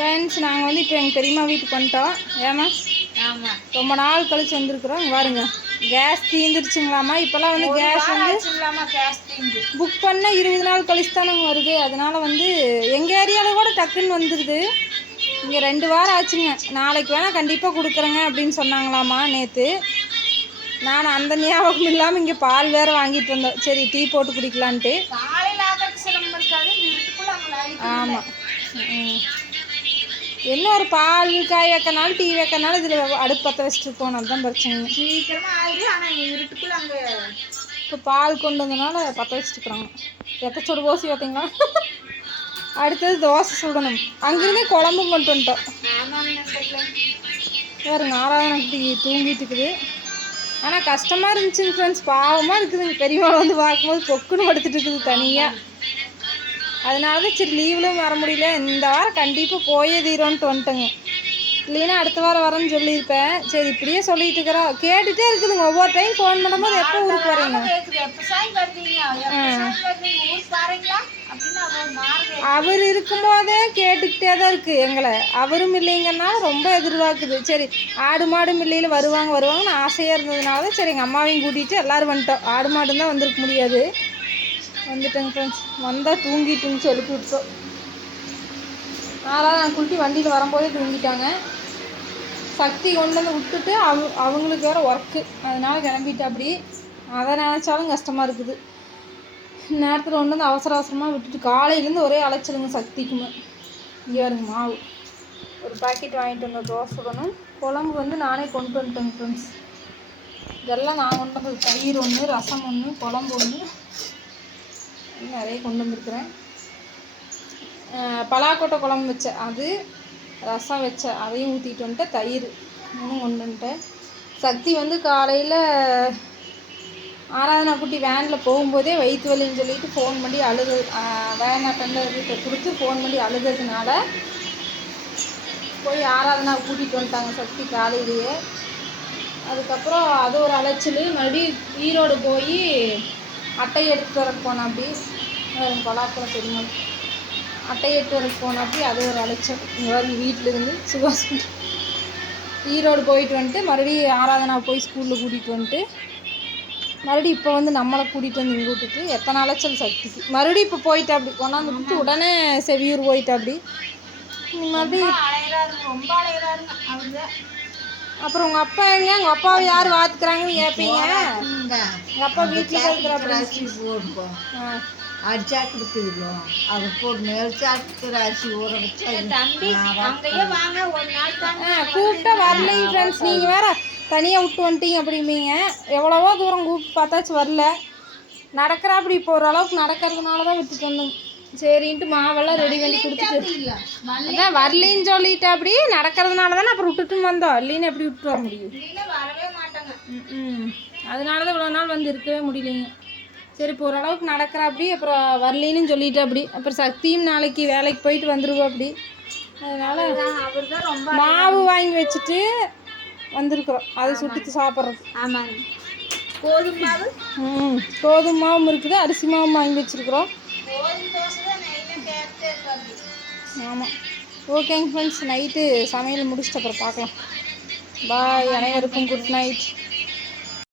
Friends நாங்கள் வந்து இப்போ எங்கள் பெரியம்மா வீட்டுக்கு வந்துட்டோம். ஏமா ஆமாம், ரொம்ப நாள் கழிச்சு வந்திருக்குறோம். இங்கே பாருங்க, கேஸ் தீந்துருச்சுங்களாம்மா. இப்போல்லாம் வந்து கேஸ் வந்து புக் பண்ண 20 நாள் கழிச்சு தானங்க வருது. அதனால் வந்து எங்கள் ஏரியாவில் கூட டக்குன்னு வந்துடுது. இங்கே 2 வாரம் ஆச்சுங்க. நாளைக்கு வேணால் கண்டிப்பாக கொடுக்குறேங்க அப்படின்னு சொன்னாங்களாம்மா நேற்று. நான் அந்த ஞாபகம் இல்லாமல் இங்கே பால் வேறு வாங்கிட்டு வந்தோம். சரி டீ போட்டு குடிக்கலான்ட்டு. ஆமாம், என்ன ஒரு பால் காய் வைக்கனாலும் டீ வைக்கனாலும் இதில் அடுப்பு பற்ற வச்சுட்டு போனது தான் பிரச்சனை. சீக்கிரமாக ஆயிடுது. ஆனால் இருட்டுக்குள்ள அங்கே இப்போ பால் கொண்டு வந்ததுனால பற்ற வச்சுட்டுக்குறாங்க. எத்த சுடு தோசை பார்த்தீங்களா? அடுத்தது தோசை சுடணும். அங்கேருந்தே குழம்பும் கொண்டு வந்துட்டோம். வேறுங்க ஆராதனை குட்டி தூங்கிட்டு இருக்குது. ஆனால் கஷ்டமாக இருந்துச்சுங்க ஃப்ரெண்ட்ஸ். பாவமாக இருக்குதுங்க. பெரியம்மா வந்து பார்க்கும்போது பொக்குன்னு படுத்துட்டு இருக்குது தனியாக. அதனால தான் சரி லீவ்லையும் வர முடியல. இந்த வாரம் கண்டிப்பாக போயே தீரோன்ட்டு வந்துட்டேங்க. இல்லைன்னா அடுத்த வாரம் வரேன்னு சொல்லியிருப்பேன். சரி இப்படியே சொல்லிட்டு இருக்கிறோம். கேட்டுகிட்டே இருக்குதுங்க. ஒவ்வொரு டைம் ஃபோன் பண்ணும்போது எப்போ ஊருக்கு வரீங்க? அவர் இருக்கும்போதே கேட்டுக்கிட்டே தான் இருக்குது எங்களை. அவரும் இல்லைங்கன்னா ரொம்ப எதிர்பார்க்குது. சரி ஆடு மாடு மில்லையில் வருவாங்கன்னு ஆசையாக இருந்ததுனால தான் சரி எங்கள் அம்மாவையும் கூட்டிகிட்டு எல்லோரும் வந்துட்டோம். ஆடு மாடு தான் வந்திருக்க முடியாது. வந்துட்டேங்க ஃப்ரெண்ட்ஸ். வந்தால் தூங்கிட்டுன்னு சொல்லி விட்டோம். அதனால் நான் குளிட்டி வண்டியில் வரும்போதே தூங்கிட்டாங்க. சக்தி கொண்டு வந்து விட்டுட்டு அவங்களுக்கு வேறு ஒர்க்கு, அதனால் கிளம்பிட்டு அப்படி. அதை நினச்சாலும் கஷ்டமாக இருக்குது. நேரத்தில் கொண்டு வந்து அவசரமாக விட்டுட்டு காலையிலேருந்து ஒரே அலைச்சலுங்க சக்திக்குமே. இங்கே வருங்க மாவு ஒரு பாக்கெட் வாங்கிட்டு வந்த தோசை சுடணும். குழம்பு வந்து நானே கொண்டு வந்துட்டேங்க ஃப்ரெண்ட்ஸ். இதெல்லாம் நான் கொண்டு வந்தது. தயிர் ஒன்று, ரசம் ஒன்று, குழம்பு ஒன்று, நிறைய கொண்டு வந்துருக்குறேன். பலாக்கொட்டை குழம்பு வச்சேன், அது ரசம் வச்சேன், அதையும் ஊற்றிட்டு வந்துட்டேன். தயிர் இன்னும் கொண்டு வந்துட்டேன். சக்தி வந்து காலையில் ஆராதனா குட்டி வேனில் போகும்போதே வயிற்று வலின்னு சொல்லிட்டு ஃபோன் பண்ணி அழுது, வேன் அட்டெண்டர் வீட்டை கொடுத்து ஃபோன் பண்ணி அழுதுறதுனால போய் ஆராதனாவை கூட்டிகிட்டு வந்துட்டாங்க சக்தி காலையிலேயே. அதுக்கப்புறம் அது ஒரு அலைச்சல். மறுபடியும் ஈரோடு போய் அட்டை எடுத்துகிட்டு வரக்கு போனேன். அப்படி பலாப்பழம் பெருமாள் அட்டை எடுத்து வரக்கு போனேன். அப்படி அது ஒரு அலைச்சல். இங்கே வந்து வீட்டிலேருந்து சுபாஷ் ஈரோடு போயிட்டு வந்துட்டு மறுபடியும் ஆராதனா போய் ஸ்கூலில் கூட்டிகிட்டு வந்துட்டு மறுபடியும் இப்போ வந்து நம்மளை கூட்டிகிட்டு வந்து இங்கே விட்டுட்டு எத்தனை அலைச்சல் சக்திக்கு. மறுபடியும் இப்போ போயிட்டு அப்படி கொண்டாந்து விட்டு உடனே செவியூர் போயிட்டு அப்படி மறுபடியும் ரொம்ப அலையிறாருங்க அவங்க. அப்புறம் உங்கள் அப்பா எங்க? உங்கள் அப்பாவை யார் பார்த்துக்கிறாங்கன்னு கேட்பீங்க. எங்கள் அப்பா வீட்டில் இருக்கிற அரிசா கொடுத்துருக்கோம். அதை போட்டு மேல்சாட்டுக்கிற அரிசி ஊற வச்சு அங்கேயே வாங்க ஒரு நாள் தான் கூப்பிட்டா வரலைங்க ஃப்ரெண்ட்ஸ். நீங்கள் வேறு தனியாக விட்டு வந்துட்டீங்க அப்படிம்பீங்க. எவ்வளவோ தூரம் கூப்பிட்டு பார்த்தாச்சு வரல. நடக்கிற அப்படி இப்போ ஓரளவுக்கு நடக்கிறதுனால தான் விட்டுட்டு வந்தோங்க. சரின்ட்டு மாவெல்லாம் ரெடி பண்ணி கொடுத்துட்டு அதான் வரலின்னு சொல்லிட்டு அப்படி நடக்கிறதுனால தானே அப்புறம் விட்டுட்டு வந்தோம். இல்லைன்னு எப்படி விட்டு வர முடியும்? வரவே மாட்டாங்க. அதனால தான் இவ்வளோ நாள் வந்து இருக்கவே முடியலைங்க. சரி இப்போ ஓரளவுக்கு நடக்கிற அப்படி அப்புறம் வரலின்னு சொல்லிட்டு அப்படி அப்புறம் சக்தியும் நாளைக்கு வேலைக்கு போயிட்டு வந்துடுவோம் அப்படி. அதனால் அவர் தான் ரொம்ப மாவு வாங்கி வச்சுட்டு வந்திருக்குறோம். அதை சுட்டு சாப்பிட்றது. ஆமாங்க. கோதுமை மாவு கோதுமை மாவும் இருக்குது, அரிசி மாவும் வாங்கி வச்சுருக்குறோம். ஆமாம். ஓகேங்க ஃப்ரெண்ட்ஸ், நைட்டு சமையல் முடிச்சுட்டு அப்புறம் பார்க்கலாம். பாய். அனைவருக்கும் குட் நைட்.